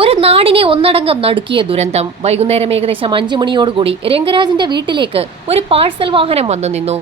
ഒരു നാടിനെ ഒന്നടങ്കം നടുക്കിയ ദുരന്തം. വൈകുന്നേരം ഏകദേശം അഞ്ചു മണിയോടുകൂടി രംഗരാജിന്റെ വീട്ടിലേക്ക് ഒരു പാഴ്സൽ വാഹനം വന്നു നിന്നു.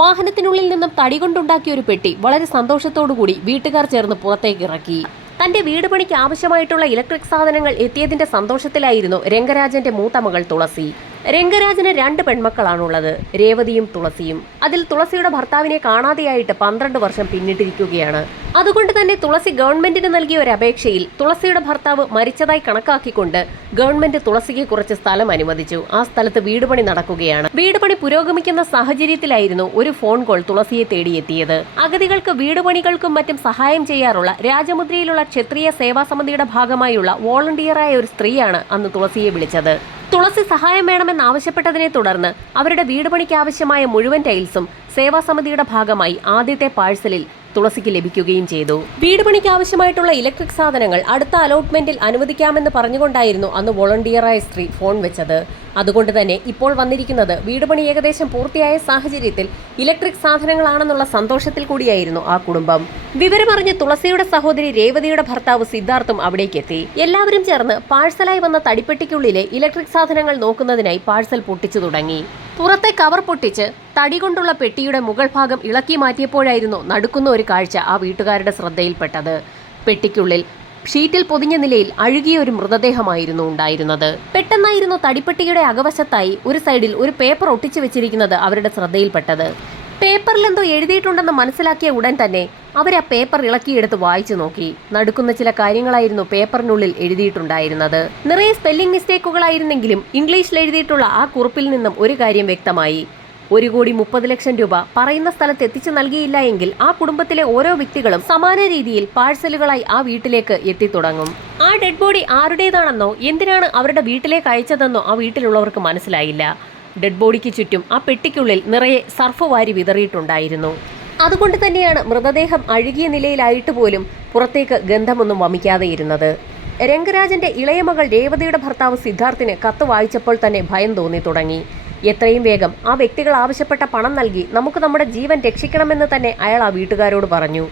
വാഹനത്തിനുള്ളിൽ നിന്നും തടി കൊണ്ടുണ്ടാക്കിയ ഒരു പെട്ടി വളരെ സന്തോഷത്തോടുകൂടി വീട്ടുകാർ ചേർന്ന് പുറത്തേക്ക് ഇറക്കി. തന്റെ വീട് പണിക്ക് ആവശ്യമായിട്ടുള്ള ഇലക്ട്രിക് സാധനങ്ങൾ എത്തിയതിന്റെ സന്തോഷത്തിലായിരുന്നു രംഗരാജന്റെ മൂത്ത മകൾ തുളസി. രംഗരാജന് രണ്ട് പെൺമക്കളാണുള്ളത്. രേവതിയും തുളസിയും. അതിൽ തുളസിയുടെ ഭർത്താവിനെ കാണാതെയായിട്ട് പന്ത്രണ്ട് വർഷം പിന്നിട്ടിരിക്കുകയാണ്. അതുകൊണ്ട് തന്നെ തുളസി ഗവൺമെന്റിന് നൽകിയ ഒരു അപേക്ഷയിൽ തുളസിയുടെ ഭർത്താവ് മരിച്ചതായി കണക്കാക്കിക്കൊണ്ട് ഗവൺമെന്റ് തുളസിക്ക് കുറച്ച് സ്ഥലം അനുവദിച്ചു. ആ സ്ഥലത്ത് വീട് പണി നടക്കുകയാണ്. വീട് പണി പുരോഗമിക്കുന്ന സാഹചര്യത്തിലായിരുന്നു ഒരു ഫോൺ കോൾ തുളസിയെ തേടിയെത്തിയത്. അഗതികൾക്ക് വീട് പണികൾക്കും മറ്റും സഹായം ചെയ്യാറുള്ള രാജമുദ്രയിലുള്ള ക്ഷത്രിയ സേവാ സമിതിയുടെ ഭാഗമായുള്ള വോളണ്ടിയറായ ഒരു സ്ത്രീയാണ് അന്ന് തുളസിയെ വിളിച്ചത്. തുളസി സഹായം വേണമെന്ന് ആവശ്യപ്പെട്ടതിനെ തുടർന്ന് അവരുടെ വീട് പണിക്കാവശ്യമായ മുഴുവൻ ടൈൽസും സേവാസമിതിയുടെ ഭാഗമായി ആദ്യത്തെ പാഴ്സലിൽ തുളസിക്ക് ലഭിക്കുകയും ചെയ്തു. വീട് പണിക്ക് ആവശ്യമായിട്ടുള്ള ഇലക്ട്രിക് സാധനങ്ങൾ അടുത്ത അലോട്ട്മെന്റിൽ അനുവദിക്കാമെന്ന് പറഞ്ഞുകൊണ്ടായിരുന്നു അന്ന് വോളണ്ടിയറായ സ്ത്രീ ഫോൺ വെച്ചത്. അതുകൊണ്ട് തന്നെ ഇപ്പോൾ വന്നിരിക്കുന്നത് വീട് പണി ഏകദേശം പൂർത്തിയായ സാഹചര്യത്തിൽ ഇലക്ട്രിക് സാധനങ്ങളാണെന്നുള്ള സന്തോഷത്തിൽ കൂടിയായിരുന്നു ആ കുടുംബം. വിവരമറിഞ്ഞ് തുളസിയുടെ സഹോദരി രേവതിയുടെ ഭർത്താവ് സിദ്ധാർത്ഥും അവിടേക്കെത്തി. എല്ലാവരും ചേർന്ന് പാഴ്സലായി വന്ന തടിപ്പെട്ടിക്കുള്ളിലെ ഇലക്ട്രിക് സാധനങ്ങൾ നോക്കുന്നതിനായി പാഴ്സൽ പൊട്ടിച്ചു തുടങ്ങി. പുറത്തെ കവർ പൊട്ടിച്ച് തടി കൊണ്ടുള്ള പെട്ടിയുടെ മുകൾ ഭാഗം ഇളക്കി മാറ്റിയപ്പോഴായിരുന്നു നടുക്കുന്ന ഒരു കാഴ്ച ആ വീട്ടുകാരുടെ ശ്രദ്ധയിൽപ്പെട്ടത്. പെട്ടിക്കുള്ളിൽ ഷീറ്റിൽ പൊതിഞ്ഞ നിലയിൽ അഴുകിയ ഒരു മൃതദേഹമായിരുന്നു ഉണ്ടായിരുന്നത്. പെട്ടെന്നായിരുന്നു തടിപ്പെട്ടിയുടെ അകവശത്തായി ഒരു സൈഡിൽ ഒരു പേപ്പർ ഒട്ടിച്ചു വെച്ചിരിക്കുന്നത് അവരുടെ ശ്രദ്ധയിൽപ്പെട്ടത്. പേപ്പറിൽ എന്തോ എഴുതിയിട്ടുണ്ടെന്ന് മനസ്സിലാക്കിയ ഉടൻ തന്നെ അവർ ആ പേപ്പർ ഇളക്കിയെടുത്ത് വായിച്ചു നോക്കി. നടുക്കുന്ന ചില കാര്യങ്ങളായിരുന്നു പേപ്പറിനുള്ളിൽ എഴുതിയിട്ടുണ്ടായിരുന്നത്. നിറയെ സ്പെല്ലിംഗ് മിസ്റ്റേക്കുകളായിരുന്നെങ്കിലും ഇംഗ്ലീഷിൽ എഴുതിയിട്ടുള്ള ആ കുറിപ്പിൽ നിന്നും ഒരു കാര്യം വ്യക്തമായി. ഒരു കോടി മുപ്പത് ലക്ഷം രൂപ പറയുന്ന സ്ഥലത്ത് എത്തിച്ചു നൽകിയില്ല എങ്കിൽ ആ കുടുംബത്തിലെ ഓരോ വ്യക്തികളും സമാന രീതിയിൽ പാഴ്സലുകളായി ആ വീട്ടിലേക്ക് എത്തിത്തുടങ്ങും. ആ ഡെഡ് ബോഡി ആരുടേതാണെന്നോ എന്തിനാണ് അവരുടെ വീട്ടിലേക്ക് അയച്ചതെന്നോ ആ വീട്ടിലുള്ളവർക്ക് മനസ്സിലായില്ല. ഡെഡ് ബോഡിക്ക് ചുറ്റും ആ പെട്ടിക്കുള്ളിൽ നിറയെ സർഫ് വാരി വിതറിയിട്ടുണ്ടായിരുന്നു. അതുകൊണ്ട് തന്നെയാണ് മൃതദേഹം അഴുകിയ നിലയിലായിട്ട് പോലും പുറത്തേക്ക് ഗന്ധമൊന്നും വമിക്കാതെ ഇരുന്നത് രംഗരാജന്റെ ഇളയ മകൾ രേവതിയുടെ ഭർത്താവ് സിദ്ധാർത്ഥിന് കത്ത് വായിച്ചപ്പോൾ തന്നെ ഭയം തോന്നി തുടങ്ങി. എത്രയും വേഗം ആ വ്യക്തികൾ ആവശ്യപ്പെട്ട പണം നൽകി നമുക്ക് നമ്മുടെ ജീവൻ രക്ഷിക്കണമെന്ന് തന്നെ അയാൾ ആ വീട്ടുകാരോട് പറഞ്ഞു.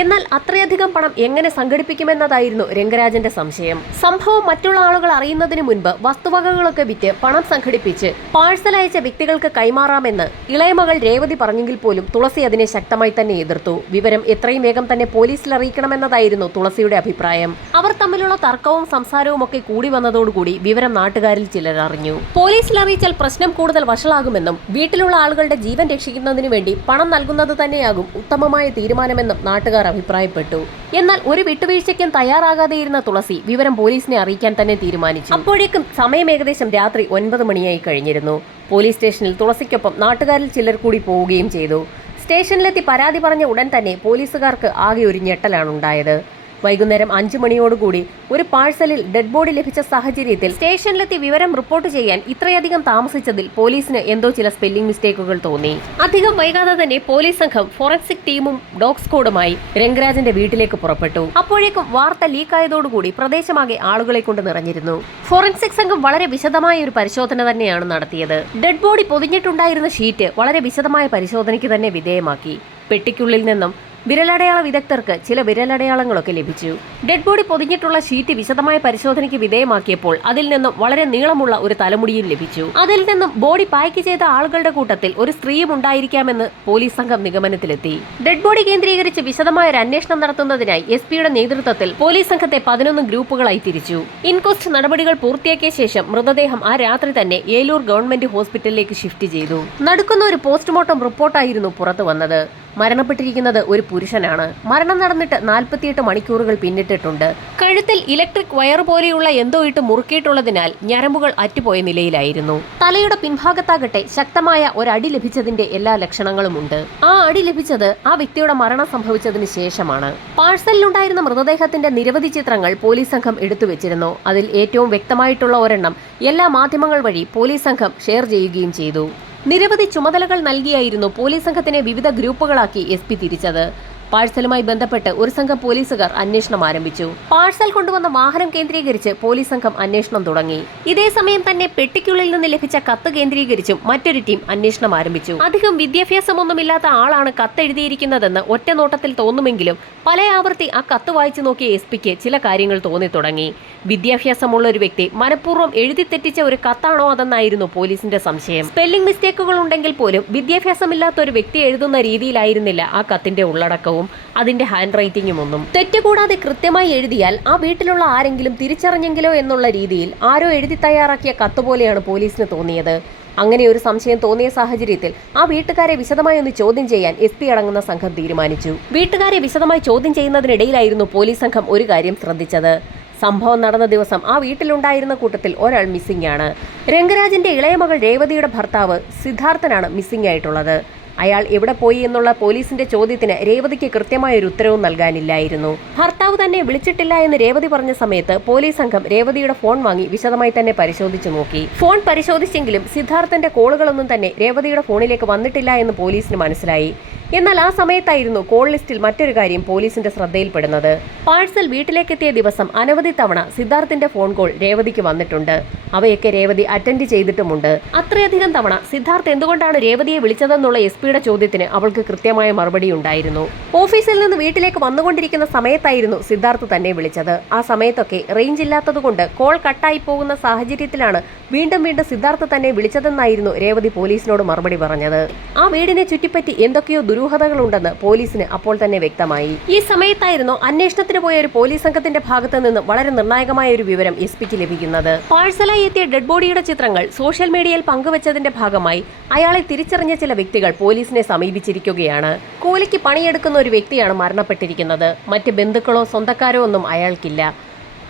എന്നാൽ അത്രയധികം പണം എങ്ങനെ സംഘടിപ്പിക്കുമെന്നതായിരുന്നു രംഗരാജന്റെ സംശയം. സംഭവം മറ്റുള്ള ആളുകൾ അറിയുന്നതിന് മുൻപ് വസ്തുവകകളൊക്കെ വിറ്റ് പണം സംഘടിപ്പിച്ച് പാഴ്സൽ അയച്ച വ്യക്തികൾക്ക് കൈമാറാമെന്ന് ഇളയമകൾ രേവതി പറഞ്ഞെങ്കിൽ പോലും തുളസി അതിനെ ശക്തമായി തന്നെ എതിർത്തു. വിവരം എത്രയും വേഗം തന്നെ പോലീസിൽ അറിയിക്കണമെന്നതായിരുന്നു തുളസിയുടെ അഭിപ്രായം. അവർ തമ്മിലുള്ള തർക്കവും സംസാരവും ഒക്കെ കൂടി വന്നതോടുകൂടി വിവരം നാട്ടുകാരിൽ ചിലർ അറിഞ്ഞു. പോലീസിൽ അറിയിച്ചാൽ പ്രശ്നം കൂടുതൽ വഷളാകുമെന്നും വീട്ടിലുള്ള ആളുകളുടെ ജീവൻ രക്ഷിക്കുന്നതിനു വേണ്ടി പണം നൽകുന്നത് തന്നെയാകും ഉത്തമമായ തീരുമാനമെന്നും നാട്ടുകാർ അഭിപ്രായപ്പെട്ടു. എന്നാൽ ഒരു വിട്ടുവീഴ്ചയ്ക്കും തയ്യാറാകാതെയിരുന്ന തുളസി വിവരം പോലീസിനെ അറിയിക്കാൻ തന്നെ തീരുമാനിച്ചു. അപ്പോഴേക്കും സമയം ഏകദേശം രാത്രി ഒൻപത് മണിയായി കഴിഞ്ഞിരുന്നു. പോലീസ് സ്റ്റേഷനിൽ തുളസിക്കൊപ്പം നാട്ടുകാരിൽ ചിലർ കൂടി പോവുകയും ചെയ്തു. സ്റ്റേഷനിലെത്തി പരാതി പറഞ്ഞ ഉടൻ തന്നെ പോലീസുകാർക്ക് ആകെ ഒരു ഞെട്ടലാണ് ഉണ്ടായത്. വൈകുന്നേരം അഞ്ചു മണിയോടുകൂടി ഒരു പാഴ്സലിൽ ഡെഡ് ബോഡി ലഭിച്ച സാഹചര്യത്തിൽ സ്റ്റേഷനിലെത്തി വിവരം റിപ്പോർട്ട് ചെയ്യാൻ ഇത്രയധികം താമസിച്ചതിൽ പോലീസിന് എന്തോ ചില സ്പെല്ലിംഗ് മിസ്റ്റേക്കുകൾ തോന്നി. അധികം വൈകാതെ തന്നെ പോലീസ് സംഘം ഫോറൻസിക് ടീമും ഡോഗ് സ്ക്വാഡുമായി രംഗരാജന്റെ വീട്ടിലേക്ക് പുറപ്പെട്ടു. അപ്പോഴേക്കും വാർത്ത ലീക്കായതോടുകൂടി പ്രദേശമാകെ ആളുകളെ കൊണ്ട് നിറഞ്ഞിരുന്നു. ഫോറൻസിക് സംഘം വളരെ വിശദമായ ഒരു പരിശോധന തന്നെയാണ് നടത്തിയത്. ഡെഡ് ബോഡി പൊതിഞ്ഞിട്ടുണ്ടായിരുന്ന ഷീറ്റ് വളരെ വിശദമായ പരിശോധനയ്ക്ക് തന്നെ വിധേയമാക്കി. പെട്ടിക്കുള്ളിൽ നിന്നും വിരലടയാള വിദഗ്ധർക്ക് ചില വിരലടയാളങ്ങളൊക്കെ ലഭിച്ചു. ഡെഡ് ബോഡി പൊതിഞ്ഞിട്ടുള്ള ഷീറ്റ് വിശദമായ പരിശോധനയ്ക്ക് വിധേയമാക്കിയപ്പോൾ അതിൽ നിന്നും വളരെ നീളമുള്ള ഒരു തലമുടിയും ലഭിച്ചു. അതിൽ നിന്നും ബോഡി പായ്ക്ക് ചെയ്ത ആളുകളുടെ കൂട്ടത്തിൽ ഒരു സ്ത്രീയും ഉണ്ടായിരിക്കാമെന്ന് പോലീസ് സംഘം നിഗമനത്തിലെത്തി. ഡെഡ് ബോഡി കേന്ദ്രീകരിച്ച് വിശദമായ ഒരു അന്വേഷണം നടത്തുന്നതിനായി എസ് പിയുടെ നേതൃത്വത്തിൽ പോലീസ് സംഘത്തെ പതിനൊന്ന് ഗ്രൂപ്പുകളായി തിരിച്ചു. ഇൻക്വസ്റ്റ് നടപടികൾ പൂർത്തിയാക്കിയ ശേഷം മൃതദേഹം ആ രാത്രി തന്നെ ഏലൂർ ഗവൺമെന്റ് ഹോസ്പിറ്റലിലേക്ക് ഷിഫ്റ്റ് ചെയ്തു. നടക്കുന്ന ഒരു പോസ്റ്റ്മോർട്ടം റിപ്പോർട്ടായിരുന്നു പുറത്തു വന്നത് മരണപ്പെട്ടിരിക്കുന്നത് ഒരു പുരുഷനാണ്. മരണം നടന്നിട്ട് നാൽപ്പത്തിയെട്ട് മണിക്കൂറുകൾ പിന്നിട്ടിട്ടുണ്ട്. കഴുത്തിൽ ഇലക്ട്രിക് വയർ പോലെയുള്ള എന്തോ ഇട്ട് മുറുക്കിയിട്ടുള്ളതിനാൽ ഞരമ്പുകൾ അറ്റുപോയ നിലയിലായിരുന്നു. തലയുടെ പിൻഭാഗത്താകട്ടെ ശക്തമായ ഒരടി ലഭിച്ചതിന്റെ എല്ലാ ലക്ഷണങ്ങളും ഉണ്ട് ആ അടി ലഭിച്ചത് ആ വ്യക്തിയുടെ മരണം സംഭവിച്ചതിന് ശേഷമാണ്. പാഴ്സലിലുണ്ടായിരുന്ന മൃതദേഹത്തിന്റെ നിരവധി ചിത്രങ്ങൾ പോലീസ് സംഘം എടുത്തു വെച്ചിരുന്നു. അതിൽ ഏറ്റവും വ്യക്തമായിട്ടുള്ള ഒരെണ്ണം എല്ലാ മാധ്യമങ്ങൾ വഴി പോലീസ് സംഘം ഷെയർ ചെയ്യുകയും ചെയ്തു. നിരവധി ചുമതലകൾ നൽകിയായിരുന്നു പോലീസ് സംഘത്തിനെ വിവിധ ഗ്രൂപ്പുകളാക്കി എസ് തിരിച്ചത്. പാഴ്സലുമായി ബന്ധപ്പെട്ട് ഒരു സംഘം പോലീസുകാർ അന്വേഷണം ആരംഭിച്ചു. പാഴ്സൽ കൊണ്ടുവന്ന വാഹനം കേന്ദ്രീകരിച്ച് പോലീസ് സംഘം അന്വേഷണം തുടങ്ങി. ഇതേ സമയം തന്നെ പെട്ടിക്കുള്ളിൽ നിന്ന് ലഭിച്ച കത്ത് കേന്ദ്രീകരിച്ചും മറ്റൊരു ടീം അന്വേഷണം ആരംഭിച്ചു. അധികം വിദ്യാഭ്യാസമൊന്നുമില്ലാത്ത ആളാണ് കത്ത് എഴുതിയിരിക്കുന്നതെന്ന് ഒറ്റ നോട്ടത്തിൽ തോന്നുമെങ്കിലും പല ആവർത്തി ആ കത്ത് വായിച്ചു നോക്കിയ എസ് പിക്ക് ചില കാര്യങ്ങൾ തോന്നി തുടങ്ങി. വിദ്യാഭ്യാസമുള്ള ഒരു വ്യക്തി മനഃപൂർവം എഴുതി തെറ്റിച്ച ഒരു കത്താണോ അതെന്നായിരുന്നു പോലീസിന്റെ സംശയം. സ്പെല്ലിംഗ് മിസ്റ്റേക്കുകൾ ഉണ്ടെങ്കിൽ പോലും വിദ്യാഭ്യാസമില്ലാത്ത ഒരു വ്യക്തി എഴുതുന്ന രീതിയിലായിരുന്നില്ല ആ കത്തിന്റെ ഉള്ളടക്കവും. അതിന്റെ ഹാൻഡ് റൈറ്റിംഗും ഒന്നും. തെറ്റുകൂടാതെ കൃത്യമായി എഴുതിയാൽ ആ വീട്ടിലുള്ള ആരെങ്കിലും തിരിച്ചറിഞ്ഞെങ്കിലോ എന്നുള്ള രീതിയിൽ ആരോ എഴുതി തയ്യാറാക്കിയ കത്ത് പോലെയാണ് പോലീസിന് തോന്നിയത്. അങ്ങനെ ഒരു സംശയം തോന്നിയ സാഹചര്യത്തിൽ ആ വീട്ടുകാരെ വിശദമായി ഒന്ന് ചോദ്യം ചെയ്യാൻ എസ് പി അടങ്ങുന്ന സംഘം തീരുമാനിച്ചു. വീട്ടുകാരെ വിശദമായി ചോദ്യം ചെയ്യുന്നതിനിടയിലായിരുന്നു പോലീസ് സംഘം ഒരു കാര്യം ശ്രദ്ധിച്ചത്. സംഭവം നടന്ന ദിവസം ആ വീട്ടിലുണ്ടായിരുന്ന കൂട്ടത്തിൽ ഒരാൾ മിസ്സിംഗ് ആണ്. രംഗരാജിന്റെ ഇളയ മകൾ രേവതിയുടെ ഭർത്താവ് സിദ്ധാർത്ഥനാണ് മിസ്സിംഗ് ആയിട്ടുള്ളത്. അയാൾ എവിടെ പോയി എന്നുള്ള പോലീസിന്റെ ചോദ്യത്തിന് രേവതിക്ക് കൃത്യമായ ഒരു ഉത്തരവും നൽകാനില്ലായിരുന്നു. ഭർത്താവ് തന്നെ വിളിച്ചിട്ടില്ല എന്ന് രേവതി പറഞ്ഞ സമയത്ത് പോലീസ് സംഘം രേവതിയുടെ ഫോൺ വാങ്ങി വിശദമായി തന്നെ പരിശോധിച്ചു നോക്കി. ഫോൺ പരിശോധിച്ചെങ്കിലും സിദ്ധാർത്ഥന്റെ കോളുകളൊന്നും തന്നെ രേവതിയുടെ ഫോണിലേക്ക് വന്നിട്ടില്ല എന്ന് പോലീസിന് മനസ്സിലായി. എന്നാൽ ആ സമയത്തായിരുന്നു കോൾ ലിസ്റ്റിൽ മറ്റൊരു കാര്യം പോലീസിന്റെ ശ്രദ്ധയിൽപ്പെടുന്നത്. പാഴ്സൽ വീട്ടിലേക്കെത്തിയ ദിവസം അനവധി തവണ സിദ്ധാർത്ഥിന്റെ ഫോൺ കോൾ രേവതിക്ക് വന്നിട്ടുണ്ട്. അവയൊക്കെ രേവതി അറ്റൻഡ് ചെയ്തിട്ടുമുണ്ട്. അത്രയധികം തവണ സിദ്ധാർത്ഥ് എന്തുകൊണ്ടാണ് രേവതിയെ വിളിച്ചതെന്നുള്ള എസ് പിയുടെ ചോദ്യത്തിന് അവൾക്ക് കൃത്യമായ മറുപടി ഉണ്ടായിരുന്നു. ഓഫീസിൽ നിന്ന് വീട്ടിലേക്ക് വന്നുകൊണ്ടിരിക്കുന്ന സമയത്തായിരുന്നു സിദ്ധാർത്ഥ് തന്നെ വിളിച്ചത്. ആ സമയത്തൊക്കെ റേഞ്ച് ഇല്ലാത്തതുകൊണ്ട് കോൾ കട്ടായി പോകുന്ന സാഹചര്യത്തിലാണ് വീണ്ടും വീണ്ടും സിദ്ധാർത്ഥ് തന്നെ വിളിച്ചതെന്നായിരുന്നു രേവതി പോലീസിനോട് മറുപടി പറഞ്ഞത്. ആ വീടിനെ ചുറ്റിപ്പറ്റി എന്തൊക്കെയോ ദുരൂഹതകളുണ്ടെന്ന് പോലീസിന് അപ്പോൾ തന്നെ വ്യക്തമായി. ഈ സമയത്തായിരുന്നു അന്വേഷണത്തിന് പോയ ഒരു പോലീസ് സംഘത്തിന്റെ ഭാഗത്ത് നിന്ന് വളരെ നിർണായകമായ ഒരു വിവരം എസ് പിക്ക് ലഭിക്കുന്നത്. പാഴ്സലായി എത്തിയ ഡെഡ് ബോഡിയുടെ ചിത്രങ്ങൾ സോഷ്യൽ മീഡിയയിൽ പങ്കുവച്ചതിന്റെ ഭാഗമായി അയാളെ തിരിച്ചറിഞ്ഞ ചില വ്യക്തികൾ പോലീസിനെ സമീപിച്ചിരിക്കുകയാണ്. കൂലിക്ക് പണിയെടുക്കുന്ന ഒരു വ്യക്തിയാണ് മരണപ്പെട്ടിരിക്കുന്നത്. മറ്റ് ബന്ധുക്കളോ സ്വന്തക്കാരോ ഒന്നും അയാൾക്കില്ല.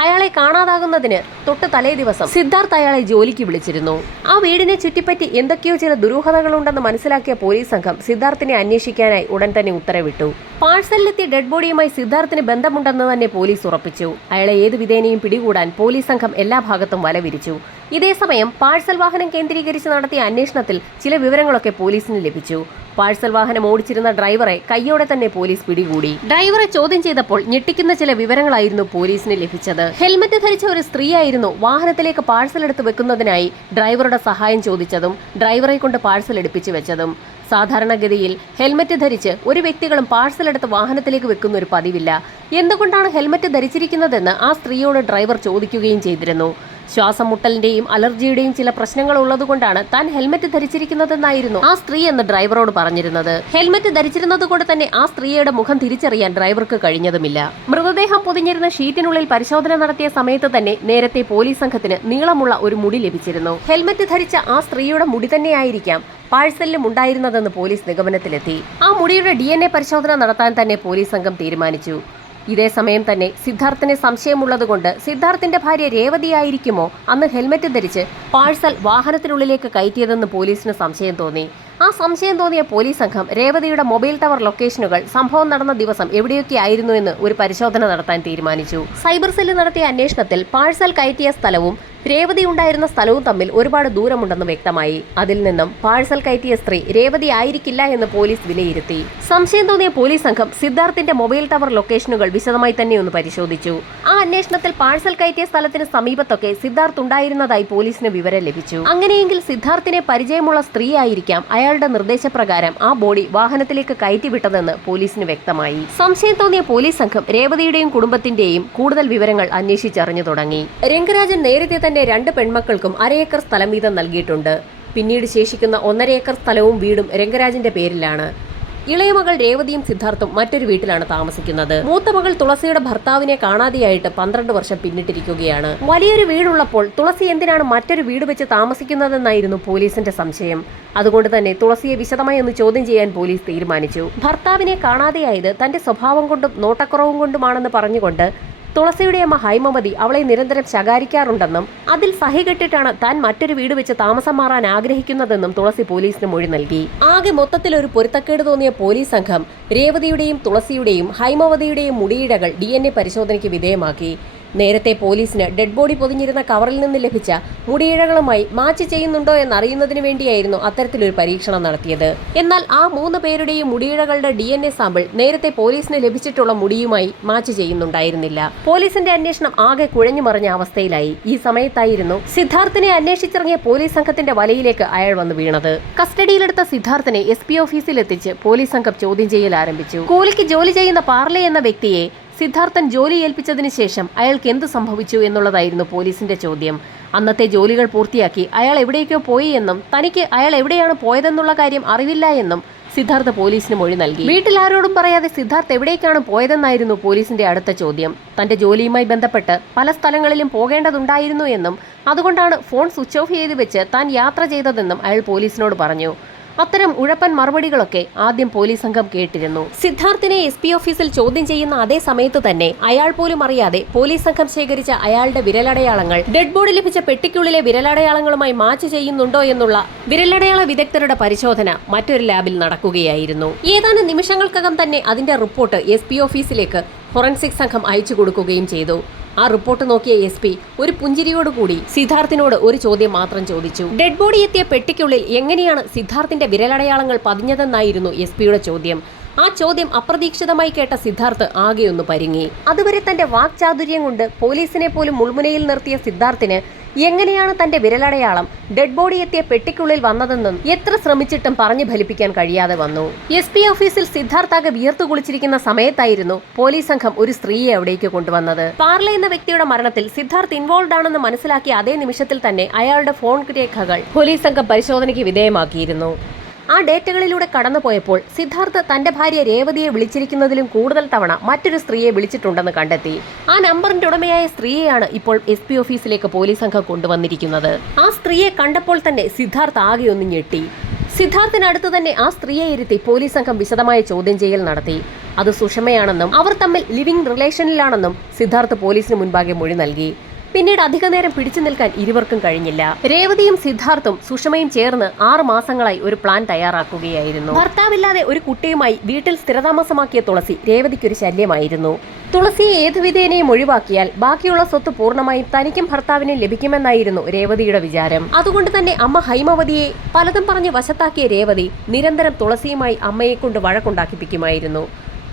അയാളെ കാണാതാകുന്നതിന് തൊട്ട് തലേ ദിവസം സിദ്ധാർത്ഥ് അയാളെ ജോലിക്ക് വിളിച്ചിരുന്നു. ആ വീടിനെ ചുറ്റിപ്പറ്റി എന്തൊക്കെയോ ചില ദുരൂഹതകളുണ്ടെന്ന് മനസ്സിലാക്കിയ പോലീസ് സംഘം സിദ്ധാർത്ഥിനെ അന്വേഷിക്കാനായി ഉടൻ തന്നെ ഉത്തരവിട്ടു. പാഴ്സലിലെത്തിയ ഡെഡ് ബോഡിയുമായി സിദ്ധാർത്ഥിന് ബന്ധമുണ്ടെന്ന് തന്നെ പോലീസ് ഉറപ്പിച്ചു. അയാളെ ഏത് വിധേനയും പിടികൂടാൻ പോലീസ് സംഘം എല്ലാ ഭാഗത്തും വല വിരിച്ചു ഇതേസമയം പാഴ്സൽ വാഹനം കേന്ദ്രീകരിച്ച് നടത്തിയ അന്വേഷണത്തിൽ ചില വിവരങ്ങളൊക്കെ പോലീസിന് ലഭിച്ചു. പാഴ്സൽ വാഹനം ഓടിച്ചിരുന്ന ഡ്രൈവറെ കയ്യോടെ തന്നെ പോലീസ് പിടികൂടി. ഡ്രൈവറെ ചോദ്യം ചെയ്തപ്പോൾ ഞെട്ടിക്കുന്ന ചില വിവരങ്ങളായിരുന്നു പോലീസിന് ലഭിച്ചത്. ഹെൽമറ്റ് ധരിച്ച ഒരു സ്ത്രീയായിരുന്നു വാഹനത്തിലേക്ക് പാഴ്സൽ എടുത്ത് വെക്കുന്നതിനായി ഡ്രൈവറുടെ സഹായം ചോദിച്ചതും ഡ്രൈവറെ കൊണ്ട് പാഴ്സൽ എടുപ്പിച്ചു വെച്ചതും. സാധാരണഗതിയിൽ ഹെൽമറ്റ് ധരിച്ച് ഒരു വ്യക്തികളും പാഴ്സൽ എടുത്ത് വാഹനത്തിലേക്ക് വെക്കുന്ന ഒരു പതിവില്ല. എന്തുകൊണ്ടാണ് ഹെൽമറ്റ് ധരിച്ചിരിക്കുന്നതെന്ന് ആ സ്ത്രീയോട് ഡ്രൈവർ ചോദിക്കുകയും ചെയ്തിരുന്നു. ശ്വാസം മുട്ടലിന്റെയും അലർജിയുടെയും ചില പ്രശ്നങ്ങൾ ഉള്ളതുകൊണ്ടാണ് താൻ ഹെൽമറ്റ് ധരിച്ചിരിക്കുന്നതെന്നായിരുന്നു ആ സ്ത്രീ എന്ന് ഡ്രൈവറോട് പറഞ്ഞിരുന്നത്. ഹെൽമറ്റ് ധരിച്ചിരുന്നത് കൊണ്ട് തന്നെ ആ സ്ത്രീയുടെ മുഖം തിരിച്ചറിയാൻ ഡ്രൈവർക്ക് കഴിഞ്ഞതുമില്ല. മൃതദേഹം പൊതിഞ്ഞിരുന്ന ഷീറ്റിനുള്ളിൽ പരിശോധന നടത്തിയ സമയത്ത് തന്നെ നേരത്തെ പോലീസ് സംഘത്തിന് നീളമുള്ള ഒരു മുടി ലഭിച്ചിരുന്നു. ഹെൽമറ്റ് ധരിച്ച ആ സ്ത്രീയുടെ മുടി തന്നെയായിരിക്കാം പാഴ്സലിലും ഉണ്ടായിരുന്നതെന്ന് പോലീസ് നിഗമനത്തിലെത്തി. ആ മുടിയുടെ ഡി പരിശോധന നടത്താൻ തന്നെ പോലീസ് സംഘം തീരുമാനിച്ചു. ഇതേ സമയം തന്നെ സിദ്ധാർത്ഥിന് സംശയമുള്ളതുകൊണ്ട് സിദ്ധാർത്ഥിന്റെ ഭാര്യ രേവതിയായിരിക്കുമോ? അന്ന് ഹെൽമെറ്റ് ധരിച്ച് പാഴ്സൽ വാഹനത്തിനുള്ളിലേക്ക് കയറ്റിയതെന്ന് പോലീസിന് സംശയം തോന്നി. ആ സംശയം തോന്നിയ പോലീസ് സംഘം രേവതിയുടെ മൊബൈൽ ടവർ ലൊക്കേഷനുകൾ സംഭവം നടന്ന ദിവസം എവിടെയൊക്കെ ആയിരുന്നു എന്ന് ഒരു പരിശോധന നടത്താൻ തീരുമാനിച്ചു. സൈബർ സെല്ല് നടത്തിയ അന്വേഷണത്തിൽ പാഴ്സൽ കയറ്റിയ സ്ഥലവും രേവതി ഉണ്ടായിരുന്ന സ്ഥലവും തമ്മിൽ ഒരുപാട് ദൂരമുണ്ടെന്ന് വ്യക്തമായി. അതിൽ നിന്നും പാഴ്സൽ കയറ്റിയ സ്ത്രീ രേവതി ആയിരിക്കില്ല എന്ന് പോലീസ് വിലയിരുത്തി. സംശയം തോന്നിയ പോലീസ് സംഘം സിദ്ധാർത്ഥിന്റെ മൊബൈൽ ടവർ ലൊക്കേഷനുകൾ വിശദമായി തന്നെ ഒന്ന് പരിശോധിച്ചു. ആ അന്വേഷണത്തിൽ പാഴ്സൽ കയറ്റിയ സ്ഥലത്തിന് സമീപത്തൊക്കെ സിദ്ധാർത്ഥ് ഉണ്ടായിരുന്നതായി പോലീസിന് വിവരം ലഭിച്ചു. അങ്ങനെയെങ്കിൽ സിദ്ധാർത്ഥിനെ പരിചയമുള്ള സ്ത്രീ ആയിരിക്കാം അയാളുടെ നിർദ്ദേശപ്രകാരം ആ ബോഡി വാഹനത്തിലേക്ക് കയറ്റിവിട്ടതെന്ന് പോലീസിന് വ്യക്തമായി. സംശയം തോന്നിയ പോലീസ് സംഘം രേവതിയുടെയും കുടുംബത്തിന്റെയും കൂടുതൽ വിവരങ്ങൾ അന്വേഷിച്ചറിഞ്ഞു തുടങ്ങി. രംഗരാജൻ നേരത്തെ തന്നെ രണ്ട് പെൺമക്കൾക്കും അരയേക്കർ സ്ഥലം വീതം നൽകിയിട്ടുണ്ട്. പിന്നീട് ശേഷിക്കുന്ന ഒന്നര ഏക്കർ സ്ഥലവും വീടും രംഗരാജന്റെ പേരിലാണ്. ഇളയ മകൾ രേവതിയും സിദ്ധാർത്ഥും മറ്റൊരു വീട്ടിലാണ് താമസിക്കുന്നത്. മൂത്ത മകൾ തുളസിയുടെ ഭർത്താവിനെ കാണാതെയായിട്ട് പന്ത്രണ്ട് വർഷം പിന്നിട്ടിരിക്കുകയാണ്. വലിയൊരു വീടുള്ളപ്പോൾ തുളസി എന്തിനാണ് മറ്റൊരു വീട് വെച്ച് താമസിക്കുന്നതെന്നായിരുന്നു പോലീസിന്റെ സംശയം. അതുകൊണ്ട് തന്നെ തുളസിയെ വിശദമായി ഒന്ന് ചോദ്യം ചെയ്യാൻ പോലീസ് തീരുമാനിച്ചു. ഭർത്താവിനെ കാണാതെയായത് തന്റെ സ്വഭാവം കൊണ്ടും നോട്ടക്കുറവും കൊണ്ടുമാണെന്ന് പറഞ്ഞുകൊണ്ട് തുളസിയുടെ അമ്മ ഹൈമവതി അവളെ നിരന്തരം ശകാരിക്കാറുണ്ടെന്നും അതിൽ സഹികെട്ടിട്ടാണ് താൻ മറ്റൊരു വീട് വെച്ച് താമസം മാറാൻ ആഗ്രഹിക്കുന്നതെന്നും തുളസി പോലീസിന് മൊഴി നൽകി. ആകെ മൊത്തത്തിൽ ഒരു പൊരുത്തക്കേട് തോന്നിയ പോലീസ് സംഘം രേവതിയുടെയും തുളസിയുടെയും ഹൈമവതിയുടെയും മുടിയിഴകൾ ഡി പരിശോധനയ്ക്ക് വിധേയമാക്കി. നേരത്തെ പോലീസിന് ഡെഡ് ബോഡി പൊതിഞ്ഞിരുന്ന കവറിൽ നിന്ന് ലഭിച്ച മുടിയിഴകളുമായി മാച്ച് ചെയ്യുന്നുണ്ടോ എന്നറിയുന്നതിന് വേണ്ടിയായിരുന്നു അത്തരത്തിലൊരു പരീക്ഷണം നടത്തിയത്. എന്നാൽ ആ മൂന്ന് പേരുടെയും മുടിയിഴകളുടെ ഡി സാമ്പിൾ നേരത്തെ പോലീസിന് ലഭിച്ചിട്ടുള്ള മുടിയുമായി മാച്ച് ചെയ്യുന്നുണ്ടായിരുന്നില്ല. പോലീസിന്റെ അന്വേഷണം ആകെ കുഴഞ്ഞു മറിഞ്ഞ അവസ്ഥയിലായി. ഈ സമയത്തായിരുന്നു സിദ്ധാർത്ഥിനെ അന്വേഷിച്ചിറങ്ങിയ പോലീസ് സംഘത്തിന്റെ വലയിലേക്ക് അയാൾ വന്നു വീണത്. കസ്റ്റഡിയിലെടുത്ത സിദ്ധാർത്ഥിനെ എസ് പി ഓഫീസിലെത്തിച്ച് പോലീസ് സംഘം ചോദ്യം ചെയ്യൽ ആരംഭിച്ചു. കൂലിക്ക് ജോലി ചെയ്യുന്ന പാർലെ എന്ന വ്യക്തിയെ സിദ്ധാർത്ഥൻ ജോലി ഏൽപ്പിച്ചതിന് ശേഷം അയാൾക്ക് എന്ത് സംഭവിച്ചു എന്നുള്ളതായിരുന്നു പോലീസിന്റെ ചോദ്യം. അന്നത്തെ ജോലികൾ പൂർത്തിയാക്കി അയാൾ എവിടേക്കോ പോയി എന്നും തനിക്ക് അയാൾ എവിടെയാണ് പോയതെന്നുള്ള കാര്യം അറിവില്ല എന്നും സിദ്ധാർത്ഥ പോലീസിന് മൊഴി നൽകി. വീട്ടിൽ ആരോടും പറയാതെ സിദ്ധാർത്ഥ് എവിടേക്കാണ് പോയതെന്നായിരുന്നു പോലീസിന്റെ അടുത്ത ചോദ്യം. തന്റെ ജോലിയുമായി ബന്ധപ്പെട്ട് പല സ്ഥലങ്ങളിലും പോകേണ്ടതുണ്ടായിരുന്നു എന്നും അതുകൊണ്ടാണ് ഫോൺ സ്വിച്ച് ഓഫ് ചെയ്ത് വെച്ച് താൻ യാത്ര ചെയ്തതെന്നും അയാൾ പോലീസിനോട് പറഞ്ഞു. അത്തരം ഉഴപ്പൻ മറുപടികളൊക്കെ ആദ്യം പോലീസ് സംഘം കേട്ടിരുന്നു. സിദ്ധാർത്ഥിനെ എസ് പി ഓഫീസിൽ ചോദ്യം ചെയ്യുന്ന അതേ സമയത്ത് തന്നെ അയാൾ പോലും അറിയാതെ പോലീസ് സംഘം ശേഖരിച്ച അയാളുടെ വിരലടയാളങ്ങൾ ഡെഡ് ബോഡി ലഭിച്ച പെട്ടിക്കുള്ളിലെ വിരലടയാളങ്ങളുമായി മാച്ച് ചെയ്യുന്നുണ്ടോ എന്നുള്ള വിരലടയാള വിദഗ്ധരുടെ പരിശോധന മറ്റൊരു ലാബിൽ നടക്കുകയായിരുന്നു. ഏതാനും നിമിഷങ്ങൾക്കകം തന്നെ അതിന്റെ റിപ്പോർട്ട് എസ് ഓഫീസിലേക്ക് ഫോറൻസിക് സംഘം അയച്ചു കൊടുക്കുകയും ചെയ്തു. ആ റിപ്പോർട്ട് നോക്കിയ എസ് പി ഒരു പുഞ്ചിരിയോടുകൂടി സിദ്ധാർത്ഥിനോട് ഒരു ചോദ്യം മാത്രം ചോദിച്ചു. ഡെഡ് ബോഡി എത്തിയ പെട്ടിക്കുള്ളിൽ എങ്ങനെയാണ് സിദ്ധാർത്ഥിന്റെ വിരലടയാളങ്ങൾ പതിഞ്ഞതെന്നായിരുന്നു എസ് പിയുടെ ചോദ്യം. ആ ചോദ്യം അപ്രതീക്ഷിതമായി കേട്ട സിദ്ധാർത്ഥ് ആകെയൊന്ന് പരിങ്ങി. അതുവരെ തന്റെ വാക്ചാതുര്യം കൊണ്ട് പോലീസിനെ പോലും മുൾമുനയിൽ നിർത്തിയ സിദ്ധാർത്ഥിന് എങ്ങനെയാണ് തന്റെ വിരലടയാളം ഡെഡ് ബോഡി എത്തിയ പെട്ടിക്കുള്ളിൽ വന്നതെന്നും എത്ര ശ്രമിച്ചിട്ടും പറഞ്ഞു ഫലിപ്പിക്കാൻ കഴിയാതെ വന്നു. എസ് പി ഓഫീസിൽ സിദ്ധാർത്ഥാകെ വിയർത്തു കുളിച്ചിരിക്കുന്ന സമയത്തായിരുന്നു പോലീസ് സംഘം ഒരു സ്ത്രീയെ അവിടേക്ക് കൊണ്ടുവന്നത്. പാർല എന്ന വ്യക്തിയുടെ മരണത്തിൽ സിദ്ധാർത്ഥ് ഇൻവോൾവ് ആണെന്ന് മനസ്സിലാക്കിയ അതേ നിമിഷത്തിൽ തന്നെ അയാളുടെ ഫോൺ രേഖകൾ പോലീസ് സംഘം പരിശോധനയ്ക്ക് വിധേയമാക്കിയിരുന്നു. ആ ഡേറ്റകളിലൂടെ കടന്നുപോയപ്പോൾ സിദ്ധാർത്ഥ് തന്റെ ഭാര്യ രേവതിയെ വിളിച്ചിരിക്കുന്നതിലും കൂടുതൽ തവണ മറ്റൊരു സ്ത്രീയെ വിളിച്ചിട്ടുണ്ടെന്ന് കണ്ടെത്തി. ആ നമ്പറിന്റെ ഉടമയായ സ്ത്രീയെയാണ് ഇപ്പോൾ എസ് പി ഓഫീസിലേക്ക് പോലീസ് സംഘം കൊണ്ടുവന്നിരിക്കുന്നത്. ആ സ്ത്രീയെ കണ്ടപ്പോൾ തന്നെ സിദ്ധാർത്ഥ ആകെ ഒന്ന് ഞെട്ടി. സിദ്ധാർത്ഥിനടുത്ത് തന്നെ ആ സ്ത്രീയെ ഇരുത്തി പോലീസ് സംഘം വിശദമായ ചോദ്യം ചെയ്യൽ നടത്തി. അത് സുഷമയാണെന്നും അവർ തമ്മിൽ ലിവിംഗ് റിലേഷനിലാണെന്നും സിദ്ധാർത്ഥ് പോലീസിന് മുൻപാകെ മൊഴി നൽകി. പിന്നീട് അധികനേരം പിടിച്ചു നിൽക്കാൻ ഇരുവർക്കും കഴിഞ്ഞില്ല. രേവതിയും സിദ്ധാർത്ഥും സുഷമയും ചേർന്ന് ആറ് മാസങ്ങളായി ഒരു പ്ലാൻ തയ്യാറാക്കുകയായിരുന്നു. ഭർത്താവില്ലാതെ ഒരു കുട്ടിയുമായി വീട്ടിൽ സ്ഥിരതാമസമാക്കിയ തുളസി രേവതിക്കൊരു ശല്യമായിരുന്നു. തുളസിയെ ഏതുവിധേനയും ഒഴിവാക്കിയാൽ ബാക്കിയുള്ള സ്വത്ത് പൂർണമായും തനിക്കും ഭർത്താവിനും ലഭിക്കുമെന്നായിരുന്നു രേവതിയുടെ വിചാരം. അതുകൊണ്ട് തന്നെ അമ്മ ഹൈമവതിയെ പലതും പറഞ്ഞ് വശത്താക്കിയ രേവതി നിരന്തരം തുളസിയുമായി അമ്മയെ കൊണ്ട് വഴക്കുണ്ടാക്കിപ്പിക്കുമായിരുന്നു.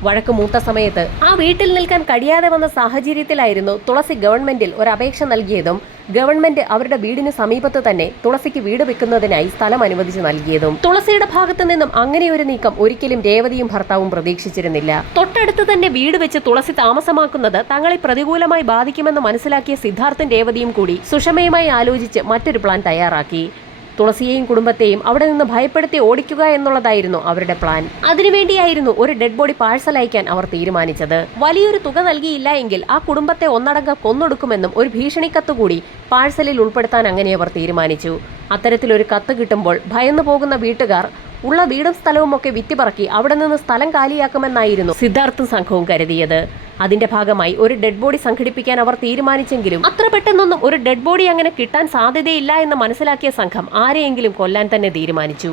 വഴക്ക് മൂത്ത സമയത്ത്. ആ വീട്ടിൽ നിൽക്കാൻ കഴിയാതെ വന്ന സാഹചര്യത്തിലായിരുന്നു തുളസി ഗവൺമെന്റിൽ ഒരു അപേക്ഷ നൽകിയതും ഗവൺമെന്റ് അവരുടെ വീടിന് സമീപത്ത് തന്നെ തുളസിക്ക് വീട് വെക്കുന്നതിനായി സ്ഥലം അനുവദിച്ചു നൽകിയതും. തുളസിയുടെ ഭാഗത്തു നിന്നും അങ്ങനെയൊരു നീക്കം ഒരിക്കലും രേവതിയും ഭർത്താവും പ്രതീക്ഷിച്ചിരുന്നില്ല. തൊട്ടടുത്ത് തന്നെ വീട് വെച്ച് തുളസി താമസമാക്കുന്നത് തങ്ങളെ പ്രതികൂലമായി ബാധിക്കുമെന്ന് മനസ്സിലാക്കിയ സിദ്ധാർത്ഥൻ രേവതിയും കൂടി സുഷമയുമായി ആലോചിച്ച് മറ്റൊരു പ്ലാൻ തയ്യാറാക്കി. തുളസിയെയും കുടുംബത്തെയും അവിടെ നിന്ന് ഭയപ്പെടുത്തി ഓടിക്കുക എന്നുള്ളതായിരുന്നു അവരുടെ പ്ലാൻ. അതിനുവേണ്ടിയായിരുന്നു ഒരു ഡെഡ് ബോഡി പാഴ്സൽ അയക്കാൻ അവർ തീരുമാനിച്ചത്. വലിയൊരു തുക നൽകിയില്ല എങ്കിൽ ആ കുടുംബത്തെ ഒന്നടങ്കം കൊന്നൊടുക്കുമെന്നും ഒരു ഭീഷണിക്കത്ത് കൂടി പാഴ്സലിൽ ഉൾപ്പെടുത്താൻ അങ്ങനെ അവർ തീരുമാനിച്ചു. അത്തരത്തിലൊരു കത്ത് കിട്ടുമ്പോൾ ഭയന്നു പോകുന്ന വീട്ടുകാർ ഉള്ള വീടും സ്ഥലവും ഒക്കെ വിറ്റുപറക്കി അവിടെ നിന്ന് സ്ഥലം കാലിയാക്കുമെന്നായിരുന്നു സിദ്ധാർത്ഥും സംഘവും കരുതിയത്. അതിന്റെ ഭാഗമായി ഒരു ഡെഡ് ബോഡി സംഘടിപ്പിക്കാൻ അവർ തീരുമാനിച്ചെങ്കിലും അത്ര പെട്ടെന്നൊന്നും ഒരു ഡെഡ് ബോഡി അങ്ങനെ കിട്ടാൻ സാധ്യതയില്ല എന്ന് മനസ്സിലാക്കിയ സംഘം ആരെയെങ്കിലും കൊല്ലാൻ തന്നെ തീരുമാനിച്ചു.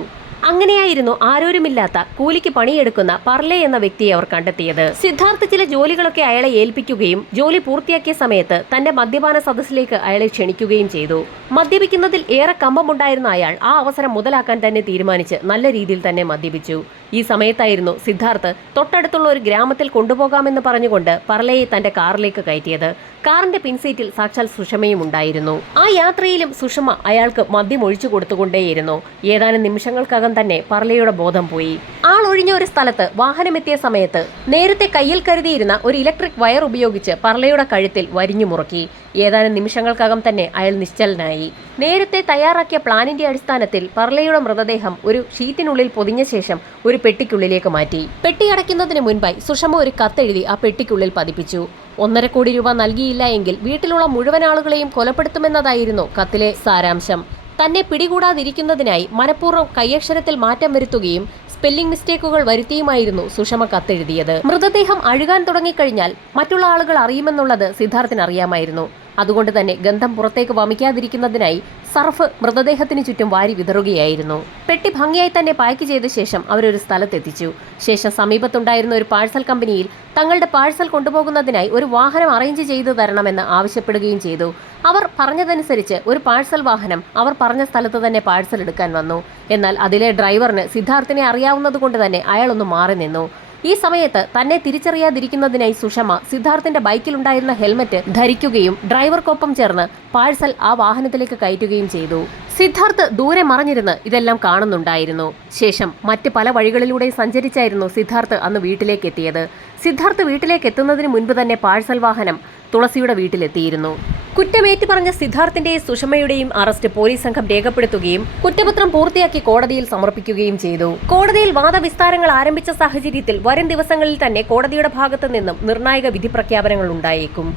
അങ്ങനെയായിരുന്നു ആരോരുമില്ലാത്ത കൂലിക്ക് പണിയെടുക്കുന്ന പർലെ എന്ന വ്യക്തിയെ അവർ കണ്ടെത്തിയത്. സിദ്ധാർത്ഥ് ചില ജോലികളൊക്കെ അയാളെ ഏൽപ്പിക്കുകയും ജോലി പൂർത്തിയാക്കിയ സമയത്ത് തന്റെ മദ്യപാന സദസ്സിലേക്ക് അയാളെ ക്ഷണിക്കുകയും ചെയ്തു. മദ്യപിക്കുന്നതിൽ ഏറെ കമ്പമുണ്ടായിരുന്ന അയാൾ ആ അവസരം മുതലാക്കാൻ തന്നെ തീരുമാനിച്ച് നല്ല രീതിയിൽ തന്നെ മദ്യപിച്ചു. ഈ സമയത്തായിരുന്നു സിദ്ധാർത്ഥ് തൊട്ടടുത്തുള്ള ഒരു ഗ്രാമത്തിൽ കൊണ്ടുപോകാമെന്ന് പറഞ്ഞുകൊണ്ട് പർലയെ തന്റെ കാറിലേക്ക് കയറ്റിയത്. കാറിന്റെ പിൻസീറ്റിൽ സാക്ഷാൽ സുഷമയും ഉണ്ടായിരുന്നു. ആ യാത്രയിലും സുഷമ അയാൾക്ക് മദ്യം ഒഴിച്ചു കൊടുത്തുകൊണ്ടേയിരുന്നു. ഏതാനും നിമിഷങ്ങൾക്കകം തന്നെ പർലയുടെ ബോധം പോയി. ആൾ ഒഴിഞ്ഞ ഒരു സ്ഥലത്ത് വാഹനമെത്തിയ സമയത്ത് നേരത്തെ കയ്യിൽ കരുതിയിരുന്ന ഒരു ഇലക്ട്രിക് വയർ ഉപയോഗിച്ച് പർലയുടെ കഴുത്തിൽ വരിഞ്ഞു മുറുക്കി. ഏതാനും നിമിഷങ്ങൾക്കകം തന്നെ അയാൾ നിശ്ചലനായി. നേരത്തെ തയ്യാറാക്കിയ പ്ലാനിന്റെ അടിസ്ഥാനത്തിൽ പർലയുടെ മൃതദേഹം ഒരു ഷീറ്റിനുള്ളിൽ പൊതിഞ്ഞ ശേഷം ഒരു പെട്ടിക്കുള്ളിലേക്ക് മാറ്റി. പെട്ടി അടയ്ക്കുന്നതിന് മുൻപായി സുഷമ ഒരു കത്തെഴുതി ആ പെട്ടിക്കുള്ളിൽ പതിപ്പിച്ചു. ഒന്നര കോടി രൂപ നൽകിയില്ല എങ്കിൽ വീട്ടിലുള്ള മുഴുവൻ ആളുകളെയും കൊലപ്പെടുത്തുമെന്നതായിരുന്നു കത്തിലെ സാരാംശം. തന്നെ പിടികൂടാതിരിക്കുന്നതിനായി മനഃപൂർവം കൈയക്ഷരത്തിൽ മാറ്റം വരുത്തുകയും സ്പെല്ലിംഗ് മിസ്റ്റേക്കുകൾ വരുത്തിയുമായിരുന്നു സുഷമ കത്തെഴുതിയത്. മൃതദേഹം അഴുകാൻ തുടങ്ങിക്കഴിഞ്ഞാൽ മറ്റുള്ള ആളുകൾ അറിയുമെന്നുള്ളത് സിദ്ധാർത്ഥിന് അറിയാമായിരുന്നു. അതുകൊണ്ട് തന്നെ ഗന്ധം പുറത്തേക്ക് വമിക്കാതിരിക്കുന്നതിനായി സർഫ് മൃതദേഹത്തിന് ചുറ്റും വാരി വിതറുകയായിരുന്നു. പെട്ടി ഭംഗിയായി തന്നെ പാക്ക് ചെയ്ത ശേഷം അവരൊരു സ്ഥലത്തെത്തിച്ചു. ശേഷം സമീപത്തുണ്ടായിരുന്ന ഒരു പാഴ്സൽ കമ്പനിയിൽ തങ്ങളുടെ പാഴ്സൽ കൊണ്ടുപോകുന്നതിനായി ഒരു വാഹനം അറേഞ്ച് ചെയ്തു തരണമെന്ന് ആവശ്യപ്പെടുകയും ചെയ്തു. അവർ പറഞ്ഞതനുസരിച്ച് ഒരു പാഴ്സൽ വാഹനം അവർ പറഞ്ഞ സ്ഥലത്ത് തന്നെ പാഴ്സൽ എടുക്കാൻ വന്നു. എന്നാൽ അതിലെ ഡ്രൈവറിന് സിദ്ധാർത്ഥിനെ അറിയാവുന്നതുകൊണ്ട് തന്നെ അയാളൊന്ന് മാറി നിന്നു. ഈ സമയത്ത് തന്നെ തിരിച്ചറിയാതിരിക്കുന്നതിനായി സുഷമ സിദ്ധാർത്ഥിന്റെ ബൈക്കിലുണ്ടായിരുന്ന ഹെൽമറ്റ് ധരിക്കുകയും ഡ്രൈവർക്കൊപ്പം ചേർന്ന് പാഴ്സൽ ആ വാഹനത്തിലേക്ക് കയറ്റുകയും ചെയ്തു. സിദ്ധാർത്ഥ് ദൂരെ മറഞ്ഞിരുന്ന് ഇതെല്ലാം കാണുന്നുണ്ടായിരുന്നു. ശേഷം മറ്റ് പല വഴികളിലൂടെ സഞ്ചരിച്ചായിരുന്നു സിദ്ധാർത്ഥ് അന്ന് വീട്ടിലേക്ക് എത്തിയത്. സിദ്ധാർത്ഥ് വീട്ടിലേക്ക് എത്തുന്നതിന് മുൻപ് തന്നെ പാഴ്സൽ വാഹനം തുളസിയുടെ വീട്ടിലെത്തിയിരുന്നു. കുറ്റമേറ്റു പറഞ്ഞ സിദ്ധാർത്ഥിന്റെയും സുഷമയുടെയും അറസ്റ്റ് പോലീസ് സംഘം രേഖപ്പെടുത്തുകയും കുറ്റപത്രം പൂർത്തിയാക്കി കോടതിയിൽ സമർപ്പിക്കുകയും ചെയ്തു. കോടതിയിൽ വാദവിസ്താരങ്ങൾ ആരംഭിച്ച സാഹചര്യത്തിൽ വരും ദിവസങ്ങളിൽ തന്നെ കോടതിയുടെ ഭാഗത്തു നിന്നും നിർണായക വിധി പ്രഖ്യാപനങ്ങൾ ഉണ്ടായേക്കും.